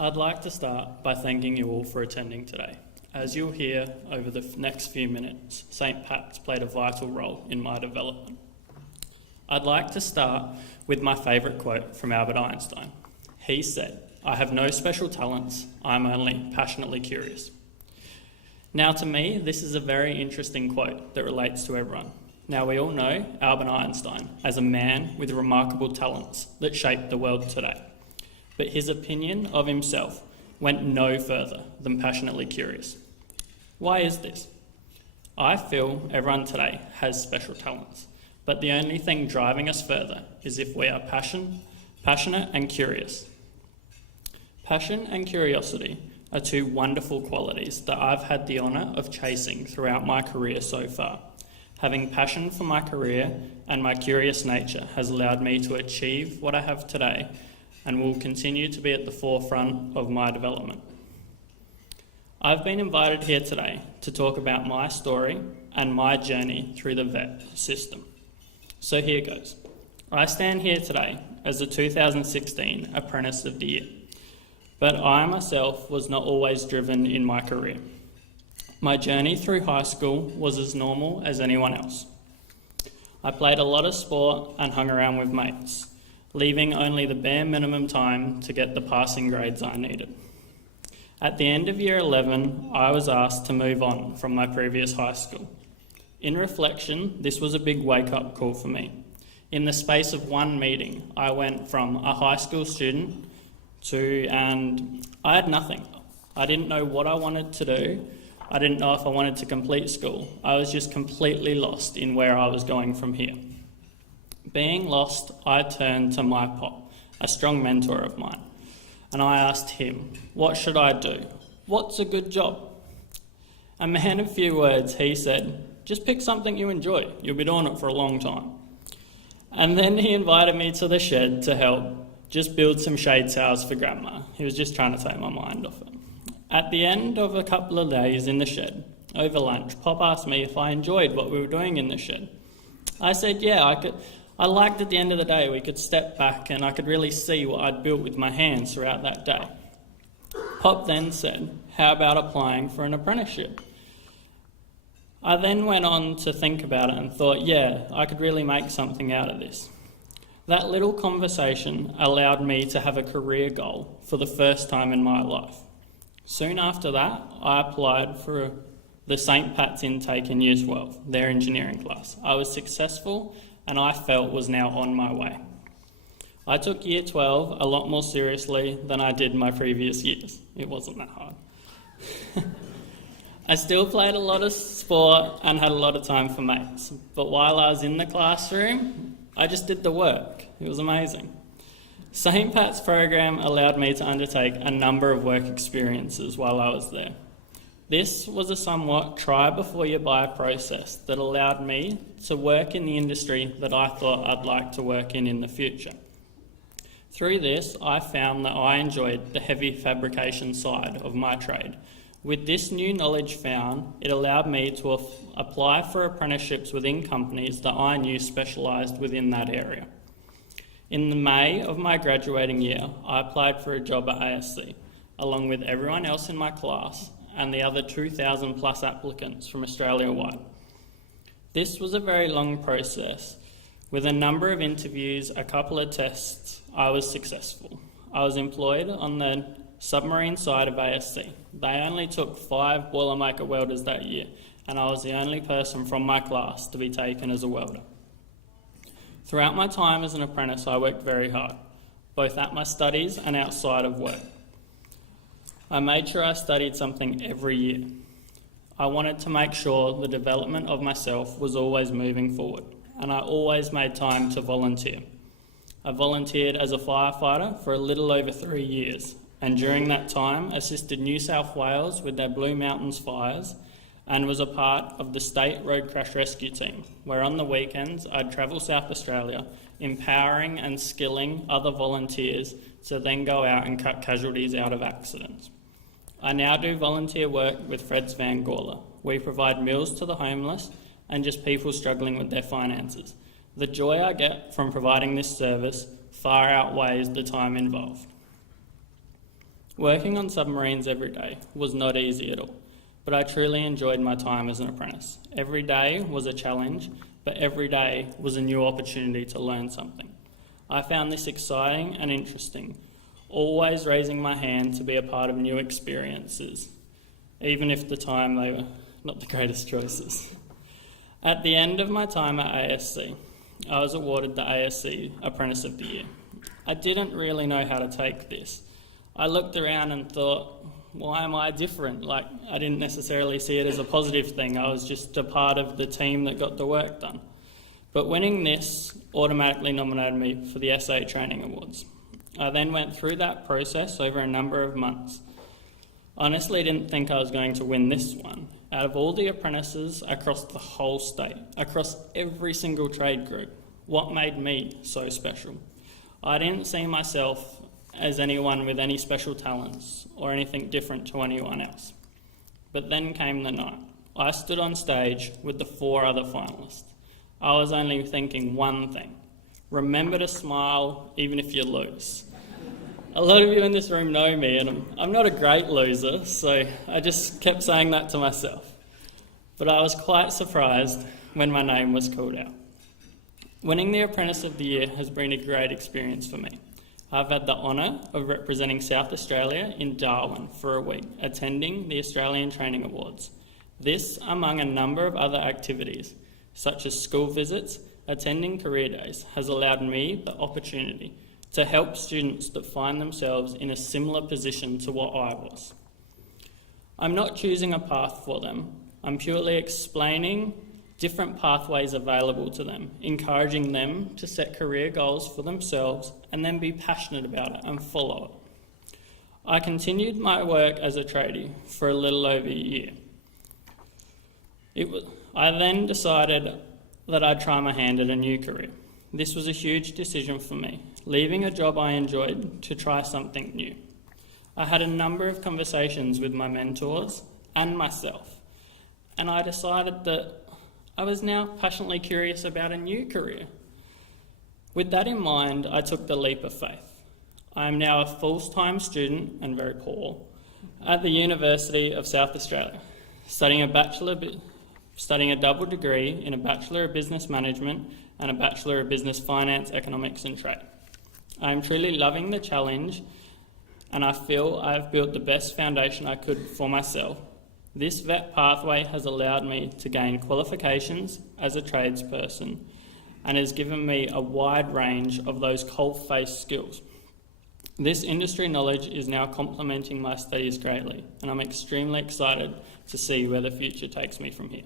I'd like to start by thanking you all for attending today. As you'll hear over the next few minutes, St. Pat's played a vital role in my development. I'd like to start with my favourite quote from Albert Einstein. He said, "I have no special talents, I'm only passionately curious." Now to me, this is a very interesting quote that relates to everyone. Now we all know Albert Einstein as a man with remarkable talents that shaped the world today. But his opinion of himself went no further than passionately curious. Why is this? I feel everyone today has special talents, but the only thing driving us further is if we are passionate and curious. Passion and curiosity are two wonderful qualities that I've had the honour of chasing throughout my career so far. Having passion for my career and my curious nature has allowed me to achieve what I have today and will continue to be at the forefront of my development. I've been invited here today to talk about my story and my journey through the vet system. So here goes. I stand here today as the 2016 Apprentice of the Year, but I myself was not always driven in my career. My journey through high school was as normal as anyone else. I played a lot of sport and hung around with mates, leaving only the bare minimum time to get the passing grades I needed. At the end of year 11, I was asked to move on from my previous high school. In reflection, this was a big wake-up call for me. In the space of one meeting, I went from a high school student and I had nothing. I didn't know what I wanted to do. I didn't know if I wanted to complete school. I was just completely lost in where I was going from here. Being lost, I turned to my pop, a strong mentor of mine, and I asked him, "What should I do? What's a good job?" A man of few words, he said, "Just pick something you enjoy. You'll be doing it for a long time." And then he invited me to the shed to help just build some shade sails for Grandma. He was just trying to take my mind off it. At the end of a couple of days in the shed, over lunch, Pop asked me if I enjoyed what we were doing in the shed. I said, yeah, I liked at the end of the day we could step back and I could really see what I'd built with my hands throughout that day. Pop then said, how about applying for an apprenticeship? I then went on to think about it and thought, yeah, I could really make something out of this. That little conversation allowed me to have a career goal for the first time in my life. Soon after that, I applied for the St. Pat's intake in Year 12, their engineering class. I was successful and I felt was now on my way. I took Year 12 a lot more seriously than I did my previous years. It wasn't that hard. I still played a lot of sport and had a lot of time for mates, but while I was in the classroom, I just did the work. It was amazing. St. Pat's program allowed me to undertake a number of work experiences while I was there. This was a somewhat try-before-you-buy process that allowed me to work in the industry that I thought I'd like to work in the future. Through this, I found that I enjoyed the heavy fabrication side of my trade. With this new knowledge found, it allowed me to apply for apprenticeships within companies that I knew specialised within that area. In the May of my graduating year, I applied for a job at ASC, along with everyone else in my class and the other 2,000 plus applicants from Australia-wide. This was a very long process. With a number of interviews, a couple of tests, I was successful. I was employed on the submarine side of ASC. They only took 5 Boilermaker welders that year, and I was the only person from my class to be taken as a welder. Throughout my time as an apprentice, I worked very hard, both at my studies and outside of work. I made sure I studied something every year. I wanted to make sure the development of myself was always moving forward, and I always made time to volunteer. I volunteered as a firefighter for a little over 3 years, and during that time assisted New South Wales with their Blue Mountains fires and was a part of the State Road Crash Rescue Team, where on the weekends I'd travel South Australia, empowering and skilling other volunteers to then go out and cut casualties out of accidents. I now do volunteer work with Fred's Van Gawler. We provide meals to the homeless and just people struggling with their finances. The joy I get from providing this service far outweighs the time involved. Working on submarines every day was not easy at all, but I truly enjoyed my time as an apprentice. Every day was a challenge, but every day was a new opportunity to learn something. I found this exciting and interesting, always raising my hand to be a part of new experiences, even if at the time they were not the greatest choices. At the end of my time at ASC, I was awarded the ASC Apprentice of the Year. I didn't really know how to take this. I looked around and thought, why am I different? I didn't necessarily see it as a positive thing. I was just a part of the team that got the work done. But winning this automatically nominated me for the SA Training Awards. I then went through that process over a number of months. Honestly, didn't think I was going to win this one. Out of all the apprentices across the whole state, across every single trade group, what made me so special? I didn't see myself as anyone with any special talents or anything different to anyone else. But then came the night. I stood on stage with the 4 other finalists. I was only thinking one thing: remember to smile even if you lose. A lot of you in this room know me, and I'm not a great loser, so I just kept saying that to myself. But I was quite surprised when my name was called out. Winning the Apprentice of the Year has been a great experience for me. I've had the honour of representing South Australia in Darwin for a week, attending the Australian Training Awards. This, among a number of other activities, such as school visits, attending career days, has allowed me the opportunity to help students that find themselves in a similar position to what I was. I'm not choosing a path for them. I'm purely explaining different pathways available to them, encouraging them to set career goals for themselves and then be passionate about it and follow it. I continued my work as a tradie for a little over a year. I then decided that I'd try my hand at a new career. This was a huge decision for me, leaving a job I enjoyed to try something new. I had a number of conversations with my mentors and myself, and I decided that I was now passionately curious about a new career. With that in mind, I took the leap of faith. I am now a full-time student, and very poor, at the University of South Australia, studying a double degree in a Bachelor of Business Management and a Bachelor of Business Finance, Economics and Trade. I am truly loving the challenge, and I feel I have built the best foundation I could for myself. This VET pathway has allowed me to gain qualifications as a tradesperson and has given me a wide range of those cold-faced skills. This industry knowledge is now complementing my studies greatly, and I'm extremely excited to see where the future takes me from here.